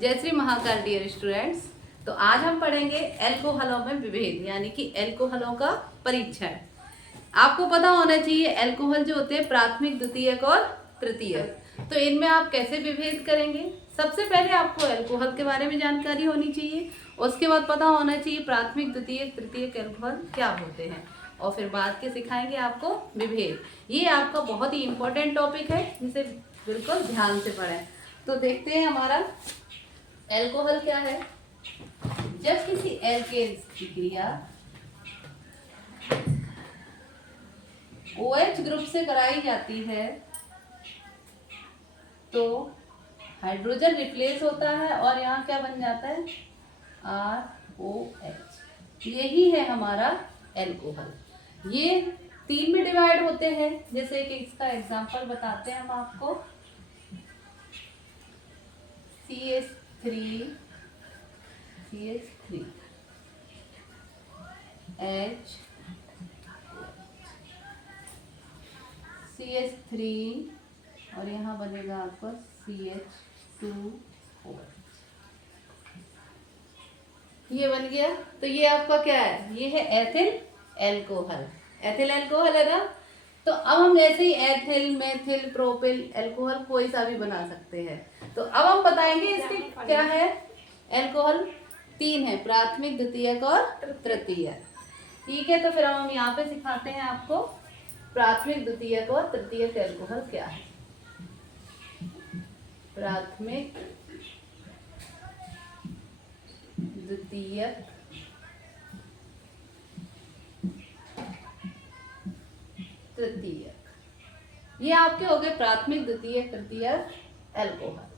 जय Shri Mahakal dear students. तो आज हम पढ़ेंगे एल्कोहलों में विभेद यानी कि एल्कोहलों का परीक्षण। आपको पता होना चाहिए एल्कोहल जो होते हैं प्राथमिक, द्वितीयक और तृतीयक। तो इनमें आप कैसे विभेद करेंगे? सबसे पहले आपको एल्कोहल के बारे में जानकारी होनी चाहिए, उसके बाद पता होना चाहिए प्राथमिक, द्वितीयक, तृतीयक एल्कोहल क्या होते हैं, और फिर बाद के सिखाएंगे आपको विभेद। ये आपका बहुत ही इम्पोर्टेंट टॉपिक है, जिसे बिल्कुल ध्यान से पढ़ें। तो देखते हैं हमारा एल्कोहल क्या है। जब किसी एल्केन की क्रिया OH ग्रुप से कराई जाती है तो हाइड्रोजन रिप्लेस होता है और यहाँ क्या बन जाता है, ROH। यही है हमारा एल्कोहल। ये 3 में डिवाइड होते हैं, जैसे कि इसका एग्जांपल बताते हैं हम आपको। CH3 H CH3 और यहाँ बनेगा आपका CH2OH। ये बन गया। तो ये आपका क्या है, ये है एथिल एल्कोहल। एथिल एल्कोहल है ना। तो अब हम ऐसे ही एथिल, मेथिल, प्रोपिल एल्कोहल कोई सा भी बना सकते हैं। तो अब हम बताएंगे इसके क्या है एल्कोहल। 3 है, प्राथमिक, द्वितीयक और तृतीयक। ठीक है, तो फिर हम यहाँ पे सिखाते हैं आपको प्राथमिक, द्वितीयक और तृतीयक एल्कोहल क्या है। प्राथमिक, द्वितीयक, तृतीयक, ये आपके हो गए प्राथमिक, द्वितीयक, तृतीयक एल्कोहल।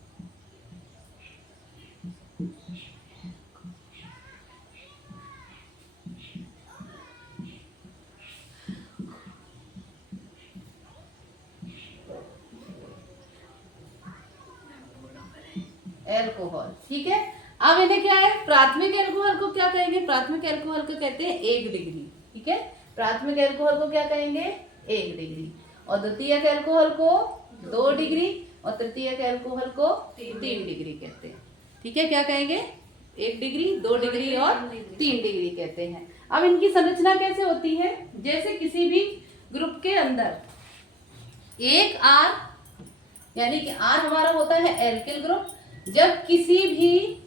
एल्कोहल ठीक है। अब इन्हें क्या है, प्राथमिक एल्कोहल को क्या कहेंगे, प्राथमिक एल्कोहल को कहते हैं 1 डिग्री। ठीक है, प्राथमिक एल्कोहल को क्या कहेंगे, 1 डिग्री। और द्वितीयक एल्कोहल को 2 डिग्री और तृतीयक एल्कोहल को 3 डिग्री कहते हैं। ठीक है, क्या कहेंगे, 1 डिग्री, 2 डिग्री और 3 डिग्री कहते हैं। अब इनकी संरचना कैसे होती है, जैसे किसी भी ग्रुप के अंदर एक R यानी कि R हमारा होता है एल्किल ग्रुप। जब किसी भी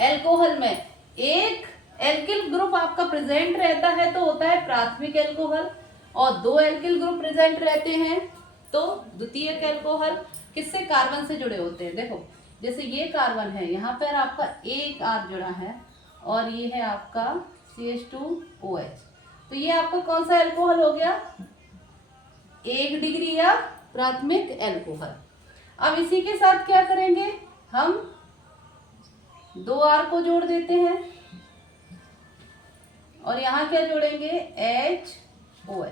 एल्कोहल में एक एल्किल ग्रुप आपका प्रेजेंट रहता है तो होता है प्राथमिक एल्कोहल, और 2 एल्किल ग्रुप प्रेजेंट रहते हैं तो द्वितीयक एल्कोहल। किससे, कार्बन से जुड़े होते हैं। देखो जैसे ये कार्बन है, यहाँ पर आपका एक R जुड़ा है और ये है आपका CH2OH। तो ये आपका कौन सा एल्कोहल हो गया, 1 डिग्री या प्राथमिक एल्कोहल। अब इसी के साथ क्या करेंगे, हम 2 R को जोड़ देते हैं और यहाँ क्या जोड़ेंगे, HOH।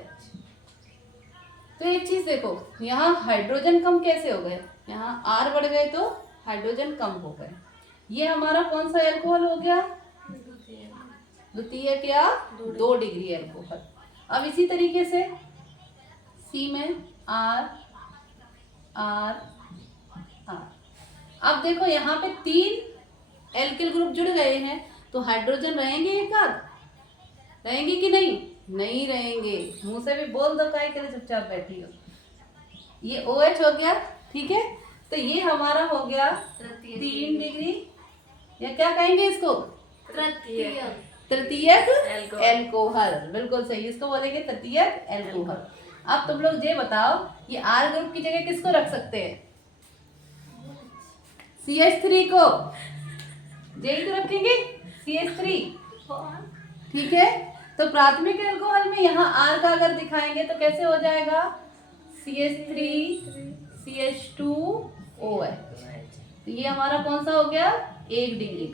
तो एक चीज देखो, यहाँ हाइड्रोजन कम कैसे हो गए, यहाँ R बढ़ गए तो हाइड्रोजन कम हो गए। ये हमारा कौन सा एल्कोहल हो गया, द्वितीयक या 2 डिग्री एल्कोहल। अब इसी तरीके से C में R R R। अब देखो यहाँ पे 3 एल्किल ग्रुप जुड़ गए हैं तो हाइड्रोजन रहेंगे एक आध, रहेंगे कि नहीं, नहीं रहेंगे। मुंह से भी बोल दो, काहे के लिए चुपचाप बैठी हो। ये OH हो गया। ठीक है, तो ये हमारा हो गया 3 डिग्री, या क्या कहेंगे इसको, तृतीयक एल्कोहल। बिल्कुल सही, इसको बोलेंगे तृतीयक एल्कोहल। अब तुम लोग ये बताओ, ये R ग्रुप की जगह किसको रख सकते हैं, CH3 को, यही तो रखेंगे CH3। ठीक है, तो प्राथमिक एल्कोहल में यहाँ R का अगर दिखाएंगे तो कैसे हो जाएगा, CH3 CH2OH। तो ये हमारा कौन सा हो गया, 1 डिग्री।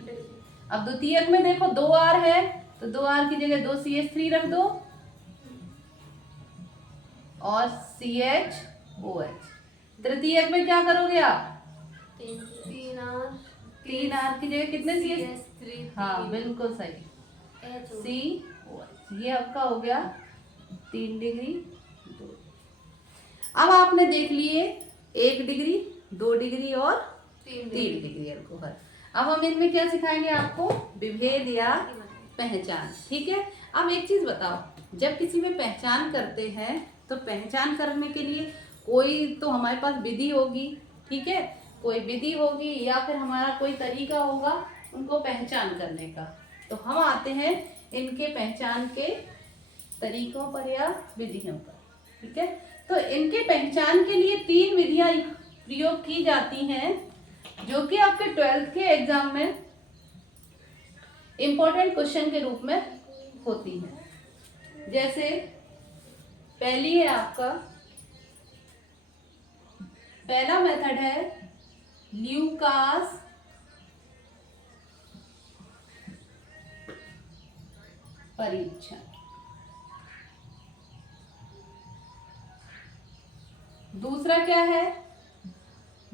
अब द्वितीयक में देखो 2 R है तो 2 R की जगह 2 CH3 रख दो और CHOH। तृतीयक में क्या करोगे आप, 3 R की जगह कितने CH3, हाँ बिल्कुल सही, COH। ये आपका हो गया 3 डिग्री 2। अब आपने देख लिए 1 डिग्री, 2 डिग्री और 3 डिग्री एल्कोहल। अब हम इनमें क्या सिखाएंगे आपको, विभेद या पहचान। ठीक है, अब एक चीज बताओ, जब किसी में पहचान करते हैं तो पहचान करने के लिए कोई तो हमारे पास विधि होगी, ठीक है, कोई विधि होगी या फिर हमारा कोई तरीका होगा उनको पहचान करने का। तो हम आते हैं इनके पहचान के तरीकों पर या विधियों पर। ठीक है, तो इनके पहचान के लिए 3 विधियां प्रयोग की जाती हैं जो कि आपके 12th के एग्जाम में इंपॉर्टेंट क्वेश्चन के रूप में होती हैं। जैसे पहली है आपका, पहला मेथड है ल्यूकास परीक्षण। दूसरा क्या है,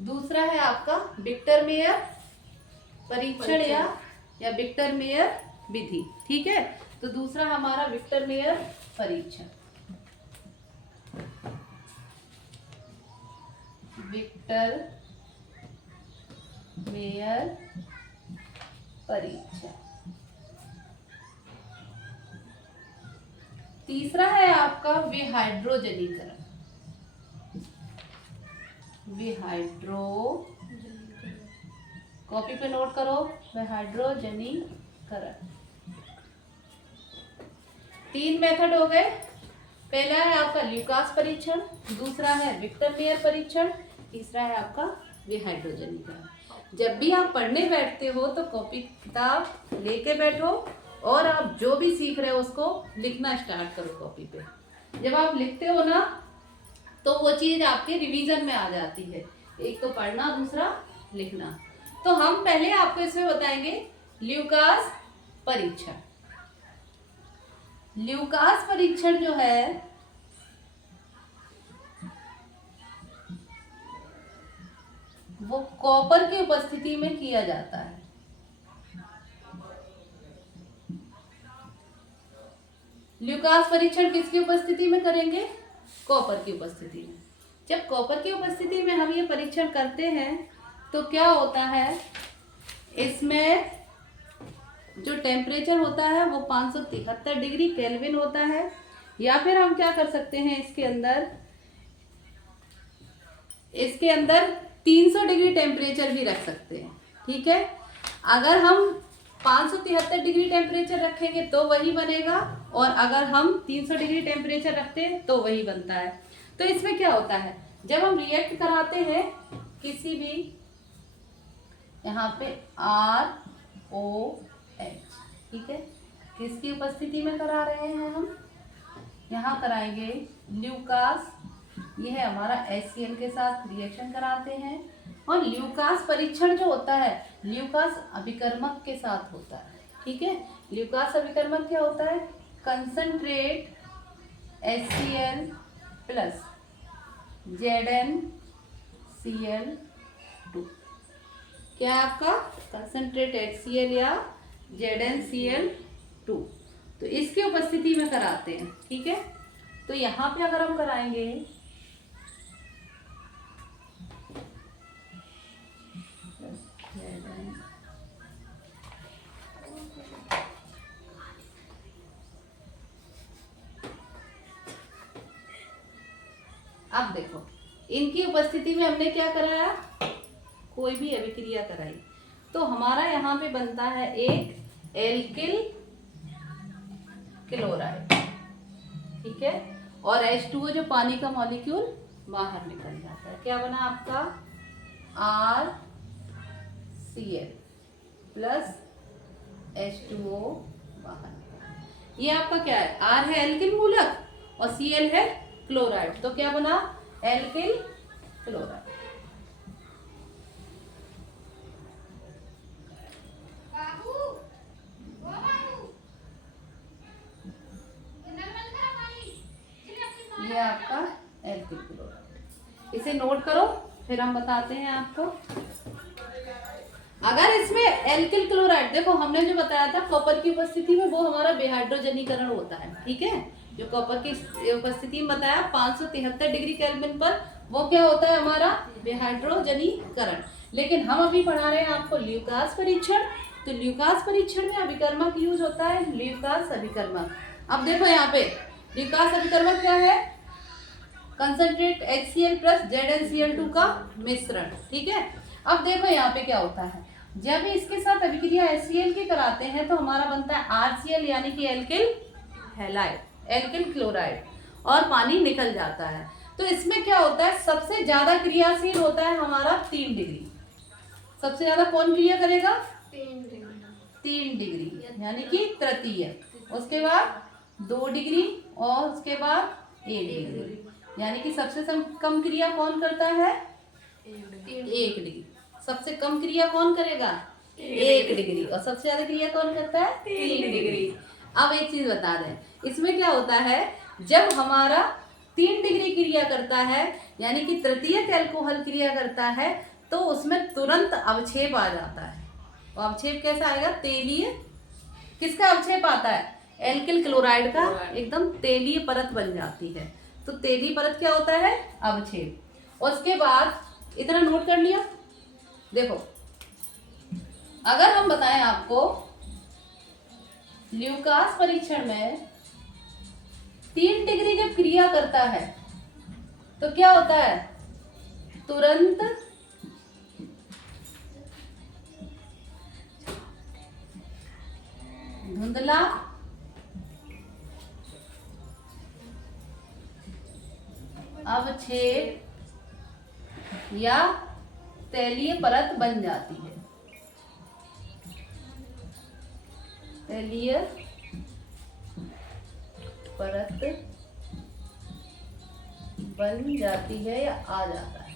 दूसरा है आपका विक्टर मेयर परीक्षण या विक्टर मेयर विधि। ठीक है, तो दूसरा हमारा विक्टर मेयर परीक्षण, विक्टर मेयर परीक्षण। तीसरा है आपका विहाइड्रोजनीकरण, विहाइड्रो, कॉपी पे नोट करो, विहाइड्रोजनीकरण। 3 मेथड हो गए। पहला है आपका ल्यूकास परीक्षण, दूसरा है विक्टर मेयर परीक्षण, तीसरा है आपका विहाइड्रोजनीकरण। जब भी आप पढ़ने बैठते हो तो कॉपी किताब लेके बैठो और आप जो भी सीख रहे हो उसको लिखना स्टार्ट करो कॉपी पे। जब आप लिखते हो ना तो वो चीज आपके रिवीजन में आ जाती है, एक तो पढ़ना, दूसरा लिखना। तो हम पहले आपको इसमें बताएंगे ल्यूकास परीक्षण। ल्यूकास परीक्षण जो है वो कॉपर की उपस्थिति में किया जाता है। ल्यूकास परीक्षण किसकी उपस्थिति में करेंगे, कॉपर की उपस्थिति में। जब कॉपर की उपस्थिति में हम ये परीक्षण करते हैं तो क्या होता है, इसमें जो टेम्परेचर होता है वो 573 डिग्री केल्विन होता है। या फिर हम क्या कर सकते हैं, इसके अंदर 300 डिग्री टेम्परेचर भी रख सकते हैं। ठीक है, अगर हम 573 डिग्री टेम्परेचर रखेंगे तो वही बनेगा, और अगर हम 300 डिग्री टेम्परेचर रखते हैं तो वही बनता है। तो इसमें क्या होता है, जब हम रिएक्ट कराते हैं किसी भी, यहाँ पे ROH, ठीक है, किसकी उपस्थिति में करा रहे हैं हम, यहाँ कराएंगे ल्यूकास, ये है हमारा HCl के साथ रिएक्शन कराते हैं। और ल्यूकास परीक्षण जो होता है ल्यूकास अभिकर्मक के साथ होता है। ठीक है, ल्यूकास अभिकर्मक क्या होता है, कंसंट्रेट HCl प्लस ZnCl2, क्या है आपका कंसंट्रेट HCl या ZnCl2, तो इसकी उपस्थिति में कराते हैं। ठीक है, तो यहाँ पे अगर हम कराएंगे अब देखो इनकी उपस्थिति में हमने क्या कराया, कोई भी अभिक्रिया कराई, तो हमारा यहाँ पे बनता है एक एल्किल क्लोराइड। ठीक है, और H2O जो पानी का मॉलिक्यूल बाहर निकल जाता है, क्या बना आपका RCl प्लस H2O बाहर। ये आपका क्या है, R है एल्किल मूलक और Cl है क्लोराइड, तो क्या बना एल्किल क्लोराइड। ये आपका एल्किल क्लोराइड, इसे नोट करो फिर हम बताते हैं आपको। अगर इसमें एल्किल क्लोराइड, देखो हमने जो बताया था कॉपर की उपस्थिति में, वो हमारा विहाइड्रोजनीकरण होता है। ठीक है, जो कॉपर की उपस्थिति में बताया 573 डिग्री केल्विन पर, वो क्या होता है हमारा विहाइड्रोजनीकरण। लेकिन हम अभी पढ़ा रहे हैं आपको ल्यूकास परीक्षण। तो ल्यूकास परीक्षण में अभिकर्मक यूज होता है, ल्यूकास अभिकर्मक। अब देखो यहाँ पे ल्यूकास अभिकर्मक क्या है, कंसंट्रेट HCl प्लस ZnCl2 का मिश्रण। ठीक है, अब देखो यहाँ पे क्या होता है, जब इसके साथ अभिक्रिया HCl की कराते हैं तो हमारा बनता है RCl यानी कि एल्किल हैलाइड, एल्किल क्लोराइड, और पानी निकल जाता है। तो इसमें क्या होता है, सबसे ज्यादा क्रियाशील होता है हमारा 3 डिग्री। सबसे ज्यादा कौन क्रिया करेगा, 3 डिग्री यानी कि तृतीय, उसके बाद 2 डिग्री और उसके बाद 1 डिग्री, यानी कि सबसे कम क्रिया कौन करता है, 1 डिग्री। सबसे कम क्रिया कौन करेगा, 1 डिग्री, और सबसे ज्यादा क्रिया कौन करता है, 3 डिग्री। अब एक चीज बता दें, इसमें क्या होता है, जब हमारा 3 डिग्री क्रिया करता है यानी कि तृतीयक एल्कोहल क्रिया करता है, तो उसमें तुरंत अवक्षेप आ जाता है। तो अवक्षेप कैसा आएगा, तेलीय, किसका अवक्षेप आता है, एल्किल क्लोराइड का, एकदम तेलीय परत बन जाती है। तो तेलीय परत क्या होता है, अवक्षेप। उसके बाद इतना नोट कर लिया। देखो अगर हम बताएं आपको ल्यूकास परीक्षण में 3 डिग्री जब क्रिया करता है तो क्या होता है, तुरंत धुंधला अवक्षेप या तैलीय परत बन जाती है, तैलीय परत बन जाती है या आ जाता है।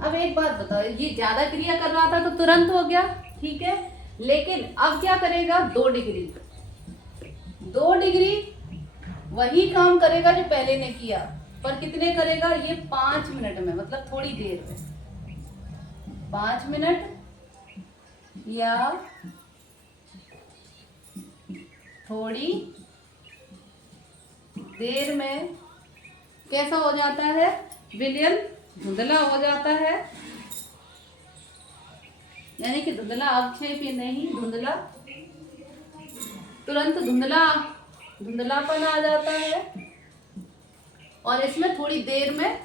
अब एक बात बताओ, ये ज्यादा क्रिया कर रहा था तो तुरंत हो गया, ठीक है, लेकिन अब क्या करेगा, 2 डिग्री, 2 डिग्री वही काम करेगा जो पहले ने किया, पर कितने करेगा, ये 5 मिनट में, मतलब थोड़ी देर में, 5 मिनट या थोड़ी देर में कैसा हो जाता है, विलयन धुंधला हो जाता है, यानी कि धुंधला अवक्षेप ही नहीं, धुंधला, तुरंत धुंधलापन आ जाता है, और इसमें थोड़ी देर में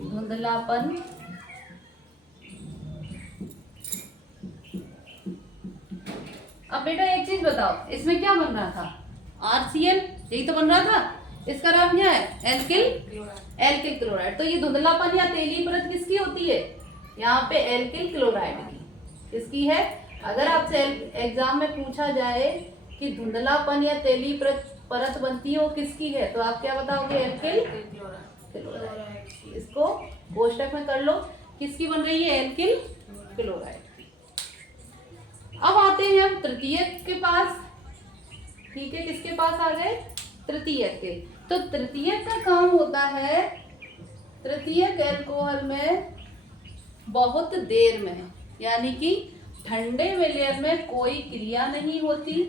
धुंधलापन अब बेटा एक चीज बताओ, इसमें क्या बन रहा था, RCl, यही तो बन रहा था। इसका नाम क्या है, एल्किल क्लोराइड। तो ये धुंधलापन या तेलीय परत किसकी होती है, यहाँ पे एल्किल क्लोराइड की, किसकी है। अगर आपसे एग्जाम में पूछा जाए कि धुंधलापन या तेलीय परत बनती है वो किसकी है, तो आप क्या बताओगे, एल्किल क्लोराइड। इसको कोष्टक में कर लो, किसकी बन रही है, एल्किल क्लोराइड। अब आते हैं हम तृतीयक के पास, ठीक है, किसके पास आ गए, तृतीयक के। तो तृतीयक का काम होता है, तृतीयक एल्कोहल में बहुत देर में, यानी कि ठंडे विलयन में कोई क्रिया नहीं होती,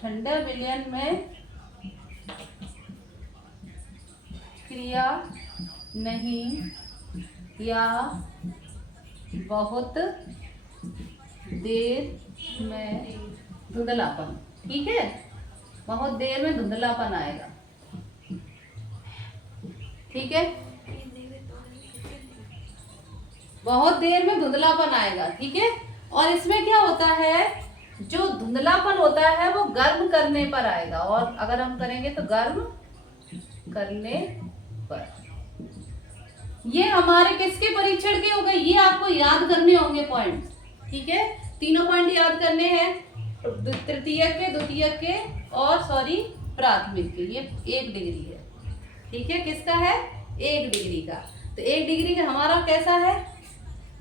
ठंडा विलयन में क्रिया नहीं या बहुत देर में धुंधलापन, ठीक है, बहुत देर में धुंधलापन आएगा, ठीक है, बहुत देर में धुंधलापन आएगा, ठीक है। और इसमें क्या होता है, जो धुंधलापन होता है वो गर्म करने पर आएगा, और अगर हम करेंगे तो गर्म करने पर। ये हमारे किसके परीक्षण के हो गए, ये आपको याद करने होंगे पॉइंट, ठीक है, तीनों पॉइंट याद करने हैं, तृतीयक के, द्वितीयक के और प्राथमिक के। ये 1 डिग्री है, ठीक है, किसका है, 1 डिग्री का। तो 1 डिग्री का हमारा कैसा है,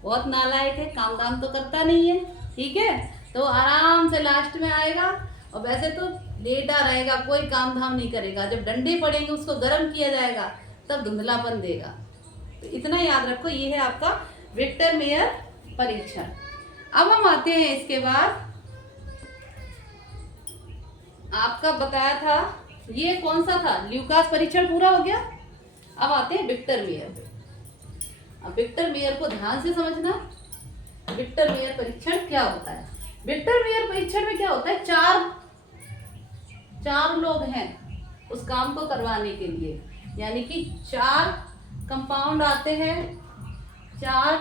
बहुत नालायक है, काम दाम तो करता नहीं है, ठीक है, तो आराम से लास्ट में आएगा, और वैसे तो लेटा रहेगा, कोई काम धाम नहीं करेगा, जब डंडे पड़ेंगे उसको गर्म किया जाएगा तब धुंधलापन देगा। तो इतना याद रखो, ये है आपका विक्टर मेयर परीक्षण। अब हम आते हैं इसके बाद आपका बताया था, ये कौन सा था, ल्यूकास परीक्षण पूरा हो गया। अब आते हैं विक्टर मेयर पे। अब विक्टर मेयर को ध्यान से समझना। विक्टर मेयर परीक्षण क्या होता है। विक्टर मेयर परीक्षण में क्या होता है, चार लोग हैं उस काम को करवाने के लिए, यानी कि 4 कंपाउंड आते हैं, 4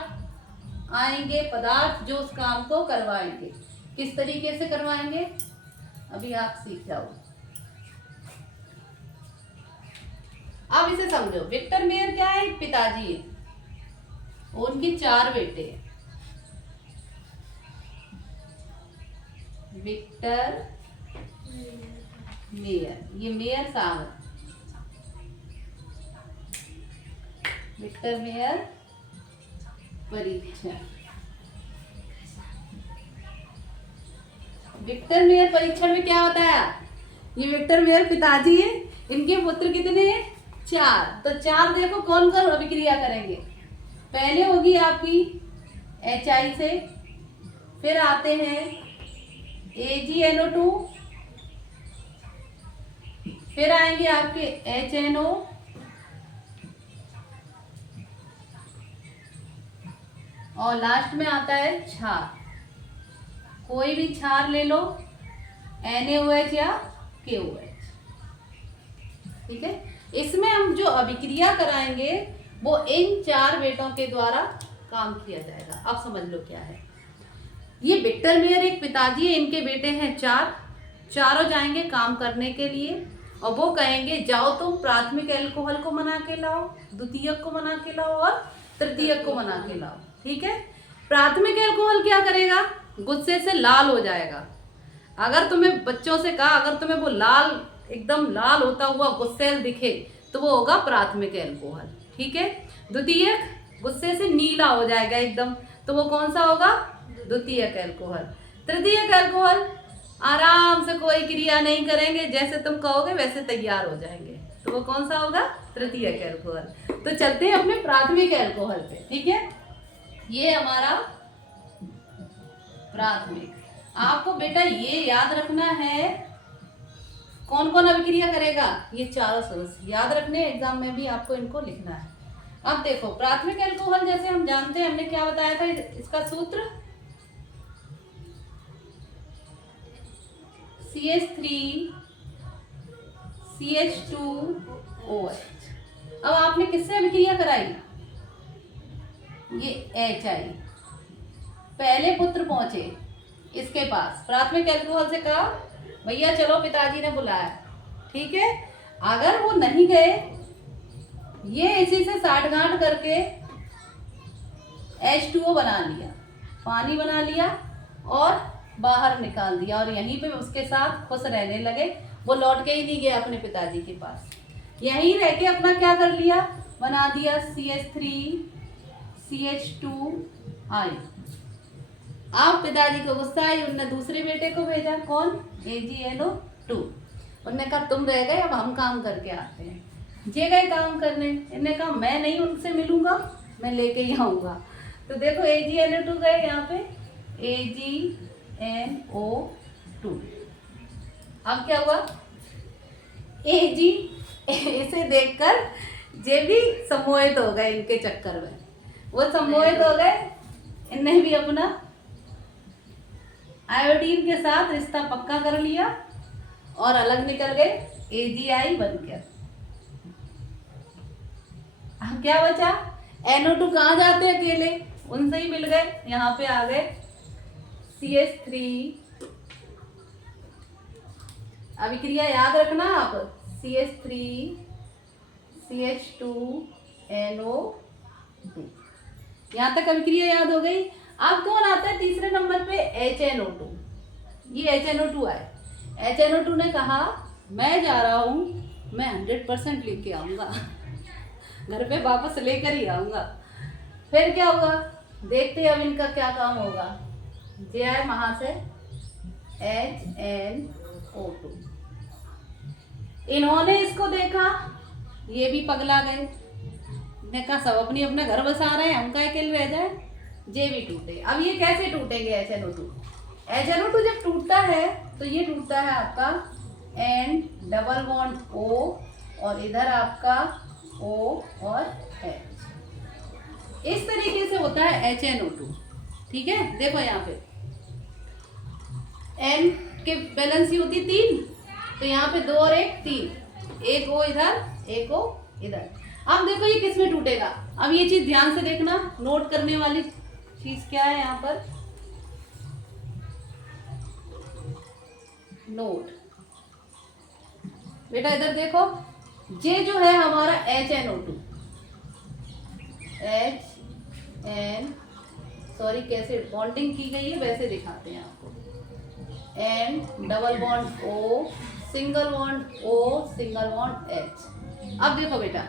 आएंगे पदार्थ जो उस काम को करवाएंगे। किस तरीके से करवाएंगे अभी आप सीख जाओ। अब इसे समझो, विक्टर मेयर क्या है, एक पिताजी है, उनके 4 बेटे हैं। विक्टर मेयर, ये मेयर साहब है, विक्टर मेयर परीक्षण। विक्टर मेयर परीक्षण में क्या होता है, ये विक्टर मेयर पिताजी है, इनके पुत्र कितने हैं, 4। तो 4 देखो कौन कौन अभिक्रिया करेंगे। पहले होगी आपकी HI से, फिर आते हैं AgNO2, फिर आएंगे आपके HNO, और लास्ट में आता है क्षार। कोई भी क्षार ले लो, NaOH या KOH, ठीक है। इसमें हम जो अभिक्रिया कराएंगे वो इन 4 बेटों के द्वारा काम किया जाएगा। अब समझ लो क्या है ये। विक्टर मेयर एक पिताजी है, इनके बेटे हैं 4, चारों जाएंगे काम करने के लिए, और वो कहेंगे जाओ तुम प्राथमिक एल्कोहल को बना के लाओ, द्वितीयक को बना के लाओ और तृतीयक को बना के लाओ, ठीक है। प्राथमिक एल्कोहल क्या करेगा, गुस्से से लाल हो जाएगा। अगर तुम्हें बच्चों से कहा, अगर तुम्हें वो लाल एकदम लाल होता हुआ गुस्सेल दिखे तो वो होगा प्राथमिक एल्कोहल, ठीक है। द्वितीयक गुस्से से नीला हो जाएगा एकदम, तो वो कौन सा होगा, द्वितीयक एल्कोहल। तृतीयक एल्कोहल आराम से कोई क्रिया नहीं करेंगे, जैसे तुम कहोगे वैसे तैयार हो जाएंगे, तो वो कौन सा होगा, तृतीयक एल्कोहल। तो चलते हैं अपने प्राथमिक एल्कोहल पे, ठीक है। ये हमारा प्राथमिक। आपको बेटा ये याद रखना है कौन कौन अभिक्रिया करेगा, ये चारों सदस्य याद रखने, एग्जाम में भी आपको इनको लिखना है। अब देखो प्राथमिक एल्कोहल जैसे हम जानते हैं, हमने क्या बताया था इसका सूत्र, CH3 CH2OH। अब आपने किससे अभिक्रिया कराई, ये HI। पहले पुत्र पहुंचे इसके पास, प्राथमिक एल्कोहल से कहा भैया चलो पिताजी ने बुलाया, ठीक है। अगर वो नहीं गए, ये इसी से साठगांठ करके H2O बना लिया, पानी बना लिया और बाहर निकाल दिया, और यहीं पे उसके साथ खुश रहने लगे। वो लौट के ही नहीं गए अपने पिताजी के पास, यहीं रह के अपना क्या कर लिया, बना दिया CH3 CH2I। अब पिताजी को गुस्सा आई, उनने दूसरे बेटे को भेजा, कौन, AgNO2। उनने कहा तुम रह गए, अब हम काम करके आते हैं। जे गए काम करने, इन्होंने कहा मैं नहीं उनसे मिलूंगा, मैं लेके ही आऊंगा। तो देखो AgNO2 गए यहाँ पे AgNO2। अब क्या हुआ, Ag इसे देखकर जे भी सम्मोहित हो गए इनके चक्कर में, वो सम्मोहित हो गए, इनने भी अपना आयोडीन के साथ रिश्ता पक्का कर लिया और अलग निकल गए AgI बनकर। अब क्या बचा, NO2 कहाँ जाते अकेले, उनसे ही मिल गए, यहाँ पे आ गए CH3। अभिक्रिया याद रखना आप, CH3 CH2NO2। यहाँ तक अभिक्रिया याद हो गई। अब कौन आता है तीसरे नंबर पे, HNO2। ये HNO2 आए, HNO2 ने कहा मैं जा रहा हूँ, मैं 100% लेके आऊँगा, घर पे वापस लेकर ही आऊँगा। फिर क्या हुआ, देखते हैं अब इनका क्या काम होगा। जे आए वहाँ से HNO2। इन्होंने इसको देखा, ये भी पगला गए, ने कहा सब अपनी अपना घर बसा रहे हैं, हम क्या अकेले रह जाए। जे भी टूटे। अब ये कैसे टूटेंगे HNO2 जब टूटता है तो ये टूटता है आपका एंड डबल बॉन्ड O और इधर आपका O और H। इस तरीके से होता है HNO2। ठीक है, देखो यहाँ पे N के बैलेंस ही होती 3, तो यहाँ पे 2 और 1 3, एक O इधर एक O इधर। अब देखो ये किस में टूटेगा। अब ये चीज ध्यान से देखना, नोट करने वाली चीज क्या है यहाँ पर, नोट बेटा इधर देखो, ये जो है हमारा HNO2, सॉरी कैसे बॉन्डिंग की गई है वैसे दिखाते हैं आपको, and double bond O, single bond O, single bond H। अब देखो बेटा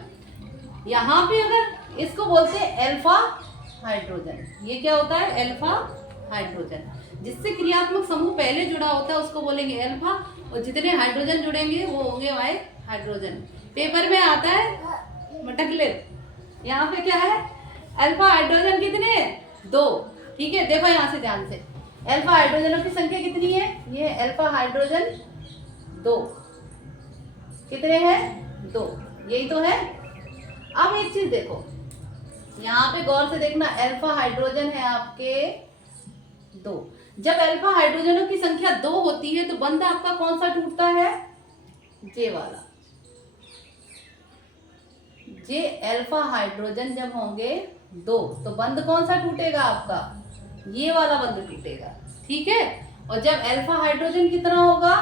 यहाँ पे अगर इसको बोलते हैं अल्फा हाइड्रोजन, ये क्या होता है अल्फा हाइड्रोजन। जिससे क्रियात्मक समूह पहले जुड़ा होता है उसको बोलेंगे अल्फा, और जितने हाइड्रोजन जुड़ेंगे वो होंगे वाई हाइड्रोजन। पेपर में आता है मटक ले, यहाँ पे क्या है अल्फा हाइड्रोजन कितने 2। ठीक है, देखो यहाँ से ध्यान से, अल्फा हाइड्रोजनों की संख्या कितनी है, ये अल्फा हाइड्रोजन 2, कितने हैं 2, यही तो है। अब एक चीज देखो यहाँ पे गौर से देखना, अल्फा हाइड्रोजन है आपके 2। जब अल्फा हाइड्रोजनों की संख्या 2 होती है तो बंध आपका कौन सा टूटता है, जे वाला। जे अल्फा हाइड्रोजन जब होंगे 2 तो बंध कौन सा टूटेगा आपका, ये वाला बंध टूटेगा। ठीक है, और जब अल्फा हाइड्रोजन कितना होगा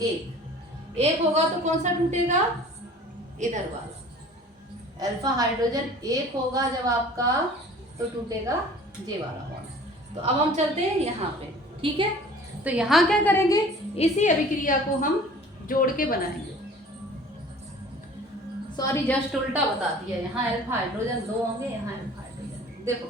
1 होगा तो कौन सा टूटेगा, इधर वाला। अल्फा हाइड्रोजन 1 होगा जब आपका तो टूटेगा जे वाला बॉन्ड। तो अब हम चलते हैं यहाँ पे। ठीक है, तो यहाँ क्या करेंगे, इसी अभिक्रिया को हम जोड़ के बनाएंगे। सॉरी जस्ट उल्टा बता दिया, यहाँ अल्फा हाइड्रोजन 2 होंगे, यहाँ अल्फा हाइड्रोजन देखो,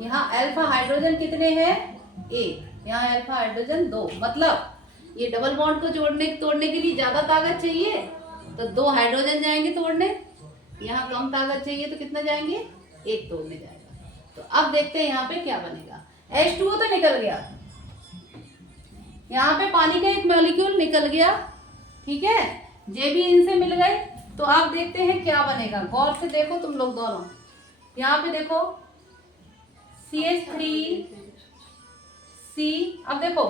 यहाँ अल्फा हाइड्रोजन कितने हैं 1, यहाँ अल्फा हाइड्रोजन 2। मतलब ये डबल बॉन्ड को तोड़ने के लिए ज्यादा ताकत चाहिए तो 2 हाइड्रोजन जाएंगे तोड़ने, यहाँ कम ताकत चाहिए तो कितना जाएंगे 1 तोड़ने जाएगा। तो अब देखते हैं यहाँ पे क्या बनेगा। H2O तो निकल गया, यहाँ पे पानी का एक मॉलिक्यूल निकल गया। ठीक है, जे भी इनसे मिल गए। तो आप देखते हैं क्या बनेगा, गौर से देखो तुम लोग दोनों, यहाँ पे देखो CH3C। अब देखो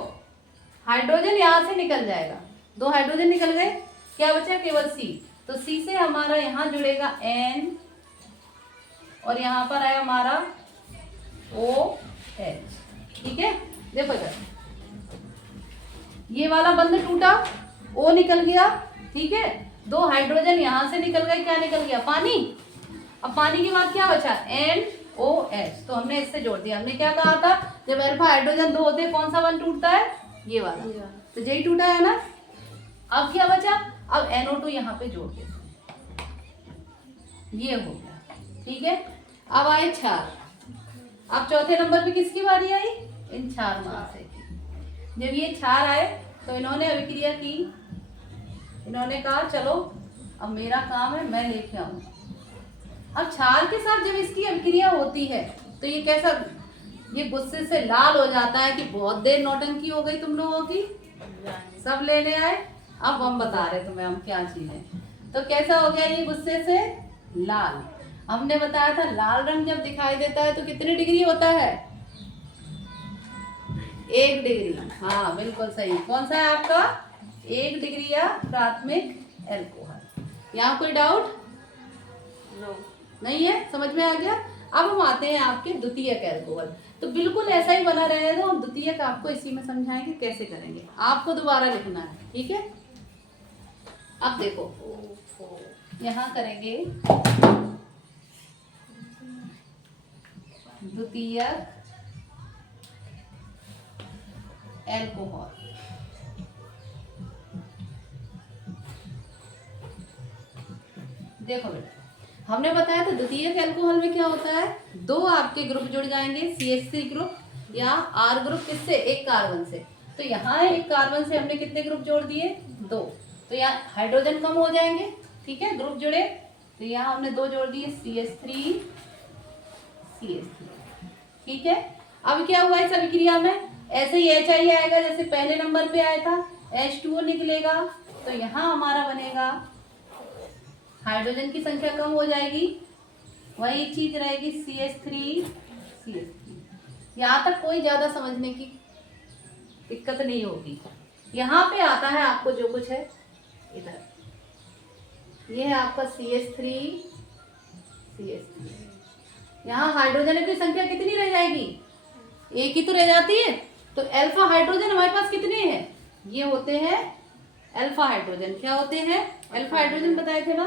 हाइड्रोजन यहाँ से निकल जाएगा, 2 हाइड्रोजन निकल गए, क्या बचा केवल C। तो C से हमारा यहाँ जुड़ेगा N और यहाँ पर आया हमारा OH। ठीक है, देखो इधर ये वाला बंध टूटा, O निकल गया। ठीक है, 2 हाइड्रोजन यहाँ से निकल गए, क्या निकल गया पानी। अब पानी के बाद क्या बचा NOH, तो हमने इससे जोड़ दिया। हमने क्या कहा था, जब अल्फा हाइड्रोजन 2 होते कौन सा बंध टूटता है, ये वाला, तो यही टूटा है ना। अब क्या बचा, अब NO2 यहाँ पे जोड़ देते हैं, ये हो गया। ठीक है, अब आए क्षार। अब चौथे नंबर पे किसकी बारी आई, इन क्षार महाशय की। जब ये क्षार आए तो इन्होंने अभिक्रिया की, इन्होंने कहा चलो अब मेरा काम है मैं लेके आऊंगा। अब क्षार के साथ जब इसकी अभिक्रिया होती है तो ये कैसा, ये गुस्से से लाल हो जाता है कि बहुत देर नौटंकी हो गई तुम लोगों की, सब लेने आए, अब हम बता रहे तुम्हें हम क्या चीज है। तो कैसा हो गया ये गुस्से से लाल। हमने बताया था लाल रंग जब दिखाई देता है तो कितने डिग्री होता है, 1 डिग्री। हाँ बिल्कुल सही, कौन सा है आपका 1 डिग्री या प्राथमिक एल्कोहल। यहाँ कोई डाउट नहीं है, समझ में आ गया। अब हम आते हैं आपके द्वितीयक एल्कोहल। तो बिल्कुल ऐसा ही बना रहेगा, हम द्वितीयक आपको इसी में समझाएंगे कैसे करेंगे, आपको दोबारा लिखना है। ठीक है, अब देखो यहाँ करेंगे द्वितीयक एल्कोहल। देखो बेटा हमने बताया था द्वितीयक एल्कोहल में क्या होता है, 2 आपके ग्रुप जुड़ जाएंगे, CH3 ग्रुप या R ग्रुप, किससे, एक कार्बन से। तो यहाँ एक कार्बन से हमने कितने ग्रुप जोड़ दिए, 2। तो यहाँ हाइड्रोजन कम हो जाएंगे। ठीक है, ग्रुप जुड़े तो यहाँ हमने 2 जोड़ दिए, CH3 CH3। ठीक है, अब क्या हुआ इस अभिक्रिया में, ऐसे ही HI आएगा जैसे पहले नंबर पे आया था, H2O निकलेगा, तो यहाँ हमारा बनेगा हाइड्रोजन की संख्या कम हो जाएगी, वही चीज रहेगी CH3। यहाँ तक कोई ज्यादा समझने की दिक्कत नहीं होगी। यहाँ पे आता है आपको जो कुछ है इधर, ये है आपका CH3। यहाँ हाइड्रोजन की संख्या कितनी रह जाएगी, एक ही तो रह जाती है। तो अल्फा हाइड्रोजन हमारे पास कितने हैं, ये होते हैं अल्फा हाइड्रोजन। क्या होते हैं, अल्फा हाइड्रोजन बताए थे ना,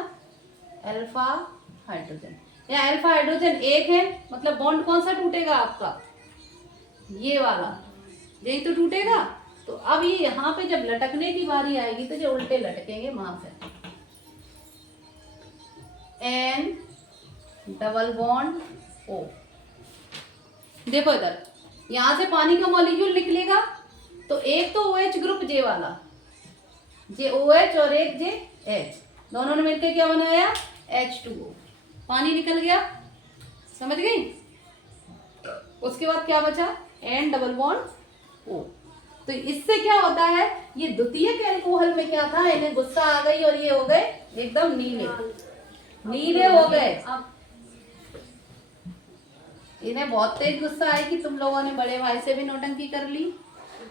अल्फा हाइड्रोजन। यहाँ अल्फा हाइड्रोजन एक है, मतलब बॉन्ड कौन सा टूटेगा आपका, ये वाला, यही तो टूटेगा। तो अब ये यहाँ पे जब लटकने की बारी आएगी तो जो उल्टे लटकेंगे वहां से, N डबल बॉन्ड O। देखो इधर, यहां से पानी का मॉलिक्यूल निकलेगा, तो एक तो OH ग्रुप J वाला, JOH और एक JH, दोनों ने मिलकर क्या बनाया, H2O, पानी निकल गया, समझ गई। उसके बाद क्या बचा, N डबल बॉन्ड O। तो इससे क्या होता है, ये द्वितीयक अल्कोहल में क्या था, इन्हें गुस्सा आ गई और ये हो गए एकदम नीले, नीले हो गए। इन्हें बहुत तेज गुस्सा है कि तुम लोगों ने बड़े भाई से भी नौटंकी कर ली,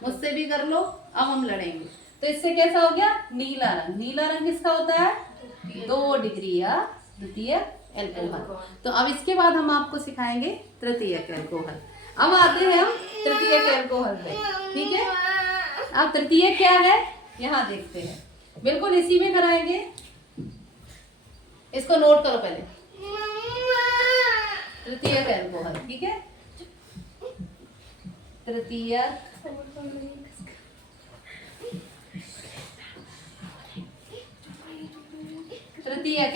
मुझसे भी कर लो, अब हम लड़ेंगे। तो इससे कैसा हो गया, नीला रंग। नीला रंग किसका होता है, 2 डिग्री या द्वितीयक अल्कोहल। तो अब इसके बाद हम आपको सिखाएंगे तृतीयक अल्कोहल। अब आते हैं हम तृतीयक अल्कोहल पे, ठीक है। अब तृतीयक क्या है, यहाँ देखते हैं, बिल्कुल इसी में कराएंगे। इसको नोट करो पहले, तृतीयक अल्कोहल, ठीक है। तृतीयक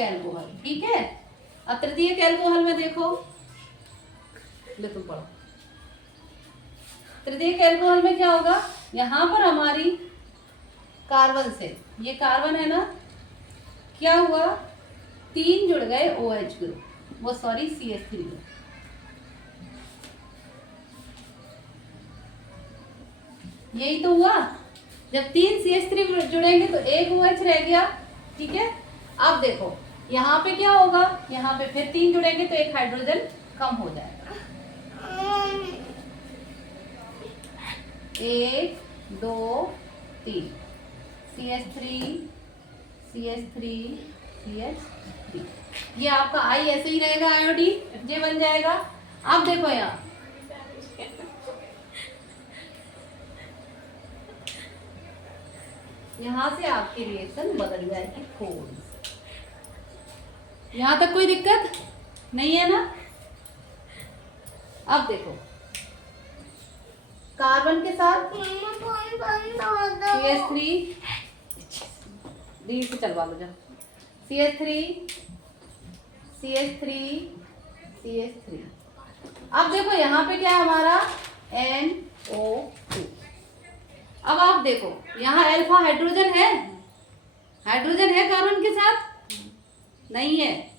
अल्कोहल, ठीक है। अब तृतीयक अल्कोहल में देखो, ले तुम पढ़ो। तृतीयक अल्कोहल में क्या होगा, यहाँ पर हमारी कार्बन से, ये कार्बन है ना, क्या हुआ, 3 जुड़ गए OH ग्रुप, वो सॉरी CH3 ग्रुप। यही तो हुआ, जब 3 CH3 जुड़ेंगे तो एक OH रह गया, ठीक है। अब देखो यहाँ पे क्या होगा, यहाँ पे फिर 3 जुड़ेंगे तो एक हाइड्रोजन कम हो जाएगा, 1 2 3 CH3 ये आपका I ऐसे ही रहेगा, आयोडीन J बन जाएगा। अब देखो यहाँ से आपकी रिएक्शन बदल जाएगी थोड़ी सी। यहाँ तक कोई दिक्कत नहीं है ना। अब देखो कार्बन के साथ CH3, डी से चलवा लो जा, CH3। अब देखो यहाँ पे क्या है हमारा NO2। अब आप देखो यहाँ अल्फा हाइड्रोजन है, हाइड्रोजन है कार्बन के साथ, नहीं है,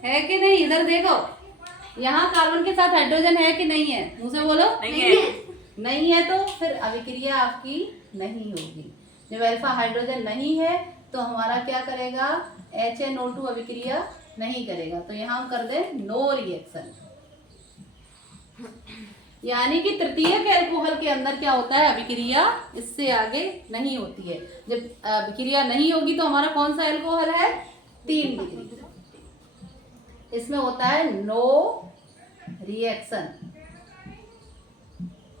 है कि नहीं, इधर देखो, यहाँ कार्बन के साथ हाइड्रोजन है कि नहीं है, मुंह से बोलो, नहीं है तो फिर अभिक्रिया आपकी नहीं होगी। जब अल्फा हाइड्रोजन नहीं है तो हमारा क्या करेगा, HNO2 अभिक्रिया नहीं करेगा, तो यहाँ हम कर दें नो रिएक्शन। यानी कि तृतीयक अल्कोहल के अंदर क्या होता है, अभिक्रिया इससे आगे नहीं होती है। जब अभिक्रिया नहीं होगी तो हमारा कौन सा अल्कोहल है, 3 डिग्री, इसमें होता है नो रिएक्शन,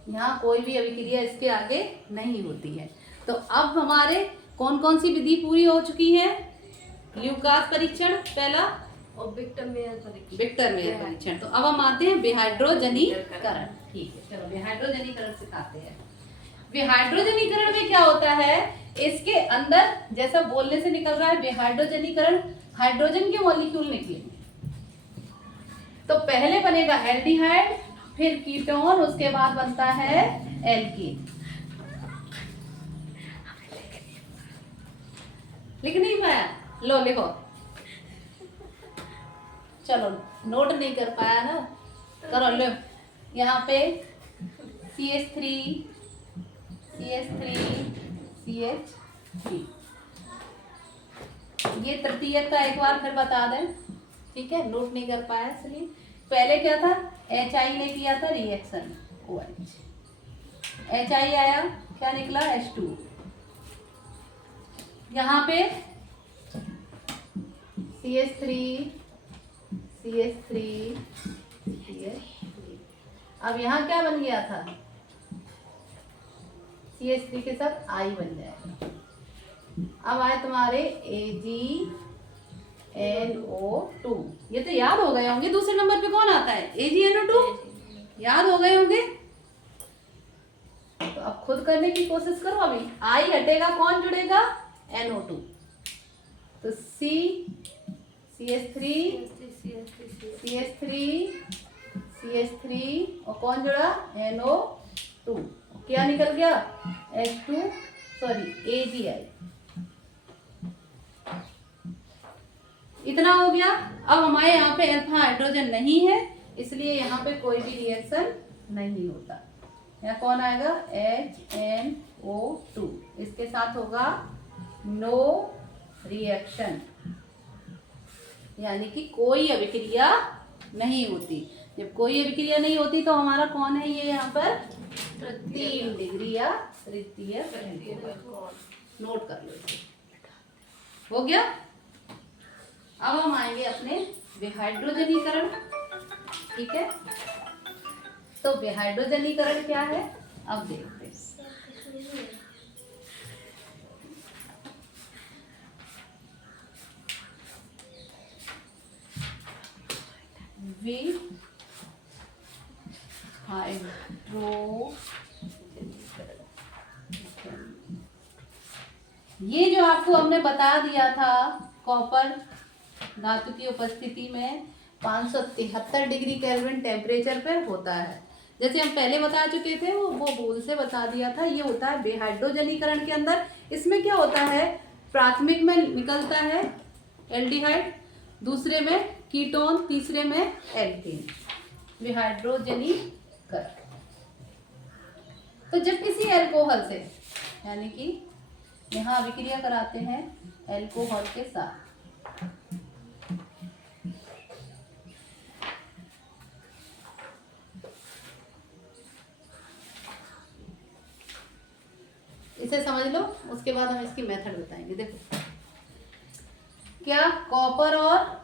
यहाँ कोई भी अभिक्रिया इसके आगे नहीं होती है। तो अब हमारे कौन कौन सी विधि पूरी हो चुकी है, ल्यूकास परीक्षण पहला और विक्टर मेयर परीक्षण। तो अब हम आते हैं विहाइड्रोजनीकरण, ठीक है, चलो विहाइड्रोजनीकरण सिखाते हैं। विहाइड्रोजनीकरण में क्या होता है, इसके अंदर जैसा बोलने से निकल रहा है विहाइड्रोजनीकरण, हाइड्रोजन के मॉलिक्यूल निकलेंगे। तो पहले बनेगा एल्डिहाइड, फिर कीटोन, उसके बाद बनता है एल्कीन। लिख नहीं पाया, लो लिखो, चलो नोट नहीं कर पाया ना, करो लो। यहाँ पे CH3 CH3 ये तृतीयक का एक बार फिर बता दें, ठीक है, नोट नहीं कर पाया इसलिए। पहले क्या था, HI ने किया था रिएक्शन OH, HI आया, क्या निकला H2। यहाँ पे CH3 CH3 CH3, अब यहाँ क्या बन गया था, CH3 के साथ I बन जाएगा। अब आए तुम्हारे AgNO2, ये तो याद हो गए होंगे। दूसरे नंबर पे कौन आता है, AgNO2, याद हो गए होंगे। तो अब खुद करने की कोशिश करो। अभी I हटेगा, कौन जुड़ेगा, NO2। तो CH3 CH3 और कौन जुड़ा, NO2, क्या निकल गया, H2 सॉरी AgI। इतना हो गया। अब हमारे यहाँ पे अल्फा हाइड्रोजन नहीं है, इसलिए यहाँ पे कोई भी रिएक्शन नहीं होता। यहाँ कौन आएगा, HNO2, इसके साथ होगा नो रिएक्शन, यानी कि कोई अभिक्रिया नहीं होती। जब कोई अभिक्रिया नहीं होती तो हमारा कौन है ये, यहाँ पर 3 डिग्री या तृतीय, नोट कर लो इसे, हो गया। अब हम आएंगे अपने विहाइड्रोजनीकरण, ठीक है। तो विहाइड्रोजनीकरण क्या है, अब देखते हैं। ये जो आपको हमने बता दिया था, कॉपर धातु की उपस्थिति में 573 डिग्री केल्विन टेम्परेचर पर होता है। जैसे हम पहले बता चुके थे, वो भूल से बता दिया था। ये होता है विहाइड्रोजनीकरण के अंदर। इसमें क्या होता है, प्राथमिक में निकलता है एल्डिहाइड, दूसरे में कीटोन, तीसरे में एल्कीन, विहाइड्रोजनीकरण। तो जब किसी अल्कोहल से, यानी कि यहाँ अभिक्रिया कराते हैं अल्कोहल के साथ, इसे समझ लो, उसके बाद हम इसकी मेथड बताएंगे। देखो क्या, कॉपर और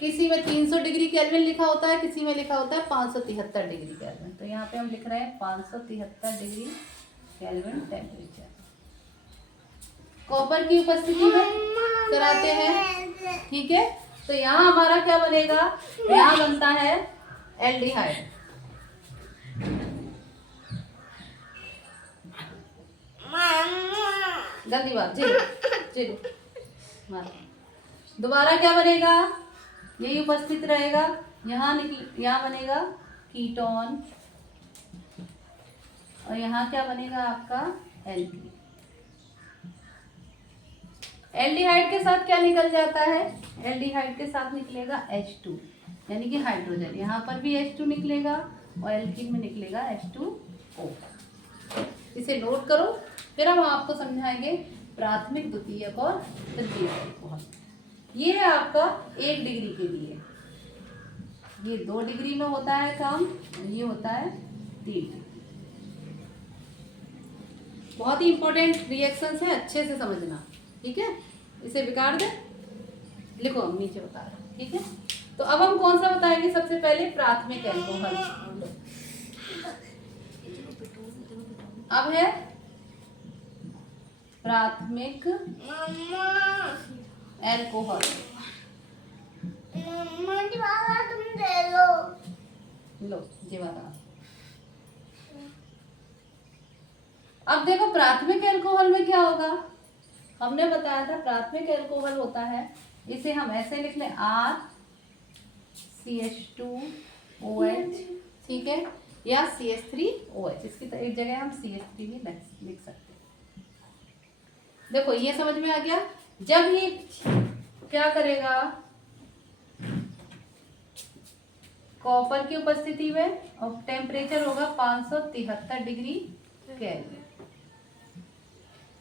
किसी में 300 डिग्री केल्विन लिखा होता है, किसी में लिखा होता है 573 डिग्री केल्विन। तो यहाँ पे हम लिख रहे हैं 573 डिग्री केल्विन टेम्परेचर। कॉपर की उपस्थिति में कराते हैं, ठीक है। तो यहाँ हमारा क्या बनेगा, यहाँ बनता है एल्डिहाइड, गंदी बात, चलो दोबारा क्या बनेगा, यही उपस्थित रहेगा, यहाँ बनेगा कीटोन, और यहाँ क्या बनेगा आपका एल्कीन। एल्डिहाइड के साथ क्या निकल जाता है, एल्डिहाइड के साथ निकलेगा H2, यानी कि हाइड्रोजन। यहाँ पर भी H2 निकलेगा और एल्कीन में निकलेगा H2O। इसे नोट करो, फिर हम आपको समझाएंगे प्राथमिक, द्वितीयक और तृतीयक अल्कोहल। ये है आपका 1 डिग्री के लिए, ये 2 डिग्री में होता है काम, ये होता है 3। बहुत ही इंपॉर्टेंट रिएक्शंस है, अच्छे से समझना, ठीक है। इसे बिगाड़ दे, लिखो, हम नीचे बता रहे हैं, ठीक है। तो अब हम कौन सा बताएंगे, सबसे पहले प्राथमिक अल्कोहल। अब है प्राथमिक अल्कोहल। लो जीवादा। अब देखो प्राथमिक अल्कोहल में क्या होगा, हमने बताया था प्राथमिक अल्कोहल होता है, इसे हम ऐसे लिख लें RCH2OH, ठीक है, या CH3OH। इसकी एक जगह हम CH3 भी लिख सकते हैं। देखो ये समझ में आ गया। जब ये क्या करेगा, कॉपर की उपस्थिति में, और टेम्परेचर होगा 573 डिग्री केल्विन।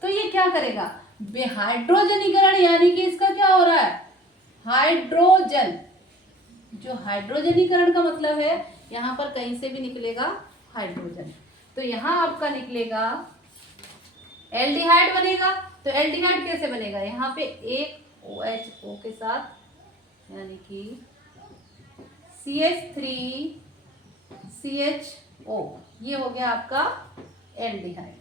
तो ये क्या करेगा, हाइड्रोजनीकरण, यानी कि इसका क्या हो रहा है, हाइड्रोजन। जो हाइड्रोजनीकरण का मतलब है, यहाँ पर कहीं से भी निकलेगा हाइड्रोजन, तो यहाँ आपका निकलेगा एल्डिहाइड बनेगा। तो एल्डिहाइड कैसे बनेगा, यहाँ पे एक OHO के साथ, यानी कि CH3CHO, ये हो गया आपका एल्डिहाइड।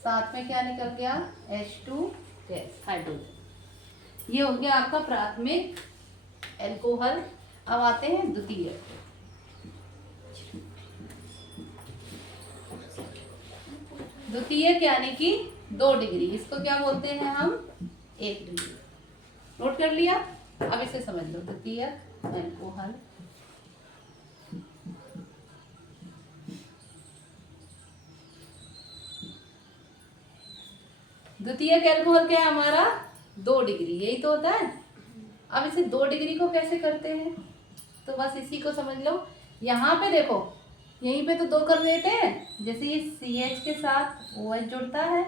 साथ में क्या निकल गया, H2 गैस, हाइड्रोजन। ये हो गया आपका प्राथमिक एल्कोहल। अब आते हैं द्वितीयक। द्वितीयक यानी कि 2 डिग्री, इसको क्या बोलते हैं हम, 1 डिग्री। नोट कर लिया, अब इसे समझ लो। द्वितीयक एल्कोहल, द्वितीयक एल्कोहल क्या है हमारा, 2 डिग्री, यही तो होता है। अब इसे 2 डिग्री को कैसे करते हैं, तो बस इसी को समझ लो। यहाँ पे देखो, यहीं पे तो 2 कर देते हैं, जैसे ये CH के साथ OH जुड़ता है,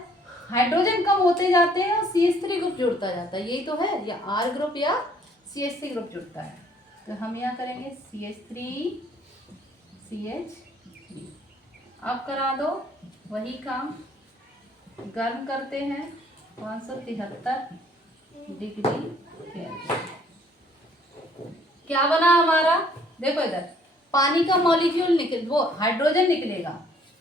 हाइड्रोजन कम होते जाते हैं और CH3 ग्रुप जुड़ता जाता है, यही तो है, या R ग्रुप या CH3 ग्रुप जुड़ता है। तो हम यहाँ करेंगे CH3 CH3। अब करा दो वही काम, गर्म करते हैं 573 डिग्री केल्विन। क्या बना हमारा, देखो इधर पानी का मॉलिक्यूल निकल, वो हाइड्रोजन निकलेगा,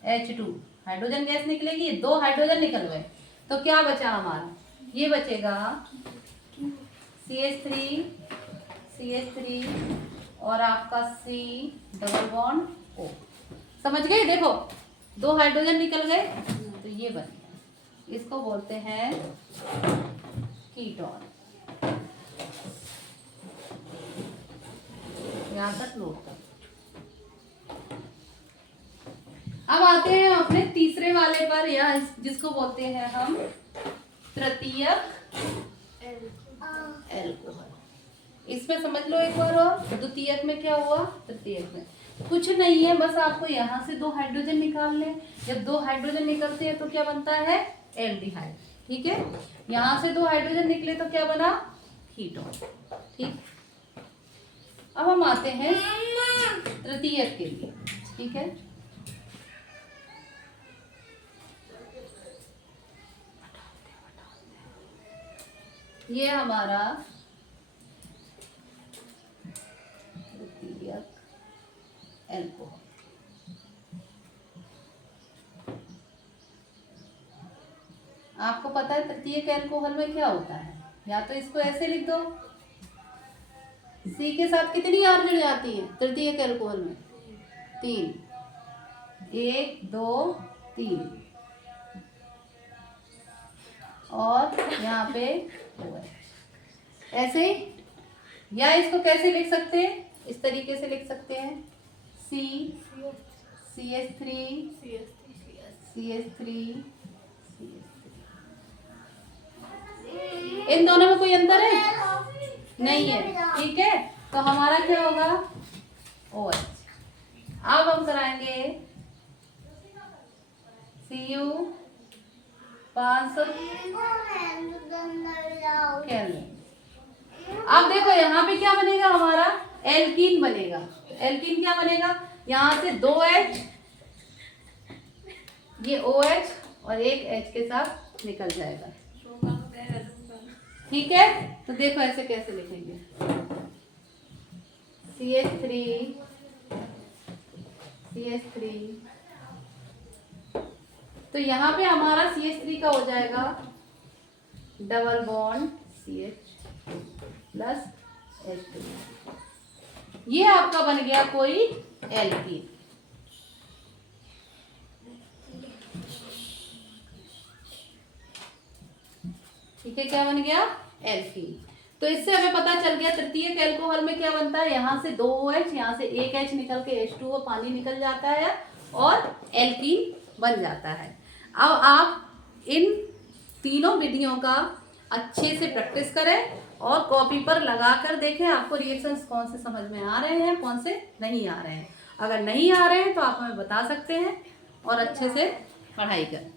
H2 हाइड्रोजन गैस निकलेगी, 2 हाइड्रोजन निकल गए, तो क्या बचा हमारा, ये बचेगा CH3 और आपका C डबल बॉन्ड O। समझ गए, देखो 2 हाइड्रोजन निकल गए, तो ये बन गया, इसको बोलते हैं कीटोन। यहाँ तक नोट कर। अब आते हैं अपने तीसरे वाले पर, या जिसको बोलते हैं हम तृतीयक एल्कोहल। इसमें समझ लो एक बार, और द्वितीयक में क्या हुआ, तृतीयक में कुछ नहीं है, बस आपको यहाँ से 2 हाइड्रोजन निकालने। जब 2 हाइड्रोजन निकलते हैं तो क्या बनता है, एल्डिहाइड। ठीक है, यहाँ से 2 हाइड्रोजन निकले तो क्या बना, कीटोन। ठीक, अब हम आते हैं तृतीयक के लिए। ठीक है, ये हमारा तृतीयक एल्कोहल। आपको पता है तृतीयक एल्कोहल में क्या होता है, या तो इसको ऐसे लिख दो, C के साथ कितनी R जुड़ जाती है तृतीयक एल्कोहल में, 3, 1 2 3, और यहाँ पे ऐसे ही, या इसको कैसे लिख सकते हैं, इस तरीके से लिख सकते हैं, CH3 इन दोनों में कोई अंतर है, नहीं है। ठीक है, तो हमारा क्या होगा, OH। अब हम कराएंगे Cu 500 केल्विन। अब देखो यहाँ पे क्या बनेगा हमारा, एल्कीन बनेगा। एल्कीन क्या बनेगा, यहाँ से 2H, ये OH और एक H के साथ निकल जाएगा। ठीक है, तो देखो ऐसे कैसे लिखेंगे, CH3 तो यहाँ पे हमारा CH3 का हो जाएगा double bond CH plus H2। ये आपका बन गया कोई एल्कीन। ठीक है, क्या बन गया, एल्कीन। तो इससे हमें पता चल गया तृतीयक एल्कोहल में क्या बनता है, यहाँ से 2 OH, यहाँ से एक H निकल के H2O पानी निकल जाता है और एल्कीन बन जाता है। अब आप इन तीनों विधियों का अच्छे से प्रैक्टिस करें और कॉपी पर लगा कर देखें आपको रिएक्शंस कौन से समझ में आ रहे हैं, कौन से नहीं आ रहे हैं। अगर नहीं आ रहे हैं तो आप हमें बता सकते हैं और अच्छे से पढ़ाई करें।